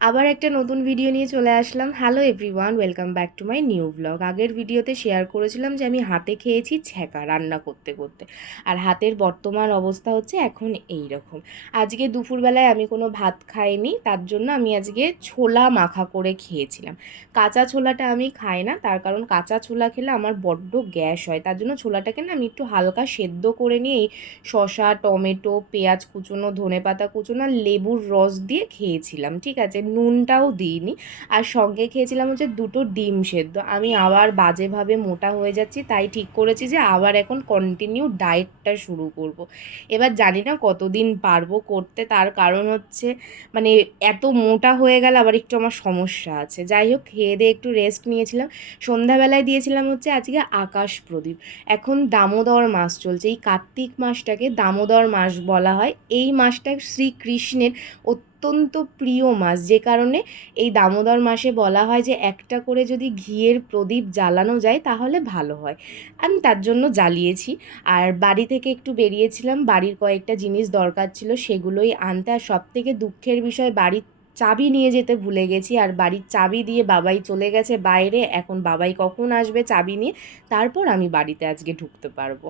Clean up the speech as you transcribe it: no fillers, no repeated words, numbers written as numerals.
আবার একটা নতুন ভিডিও নিয়ে চলে আসলাম। Hello everyone, welcome back to my new blog. আগের ভিডিওতে শেয়ার করেছিলাম যে আমি হাতে খেয়েছি ছ্যাঁকা রান্না করতে করতে, আর হাতের বর্তমান অবস্থা হচ্ছে এখন এই রকম। আজকে দুপুরবেলায় আমি কোনো ভাত খাইনি, তার জন্য আমি আজকে ছোলা মাখা করে খেয়েছিলাম। কাঁচা ছোলাটা আমি খাই না, তার কারণ কাঁচা ছোলা খেলে আমার বড্ড গ্যাস হয়। তার জন্য ছোলাটাকে না আমি একটু হালকা সেদ্ধ করে নিয়ে শসা, টমেটো, পেঁয়াজ কুচোনো, ধনেপাতা কুচোনো আর লেবুর রস দিয়ে খেয়েছিলাম। ঠিক আছে, নুনটাও দিইনি। আর সঙ্গে খেয়েছিলাম হচ্ছে দুটো ডিম সেদ্ধ। আমি আবার বাজেভাবে মোটা হয়ে যাচ্ছি, তাই ঠিক করেছি যে আবার এখন কন্টিনিউ ডায়েটটা শুরু করব। এবার জানি না কতদিন পারবো করতে, তার কারণ হচ্ছে মানে এত মোটা হয়ে গেলে আবার একটু আমার সমস্যা আছে। যাই হোক, খেয়ে দিয়ে একটু রেস্ট নিয়েছিলাম। সন্ধ্যাবেলায় দিয়েছিলাম হচ্ছে আজকে আকাশ প্রদীপ। এখন দামোদর মাস চলছে, এই কার্তিক মাসটাকে দামোদর মাস বলা হয়। এই মাসটা শ্রীকৃষ্ণের অত্যন্ত প্রিয় মাস, যে কারণে এই দামোদর মাসে বলা হয় যে একটা করে যদি ঘিয়ের প্রদীপ জ্বালানো যায় তাহলে ভালো হয়। আমি তার জন্য জ্বালিয়েছি। আর বাড়ি থেকে একটু বেরিয়েছিলাম, বাড়ির কয়েকটা জিনিস দরকার ছিল সেগুলোই আনতে। আর সবথেকে দুঃখের বিষয়, বাড়ির চাবি নিয়ে যেতে ভুলে গেছি। আর বাড়ির চাবি দিয়ে বাবাই চলে গেছে বাইরে। এখন বাবাই কখন আসবে চাবি নিয়ে, তারপর আমি বাড়িতে আজকে ঢুকতে পারবো।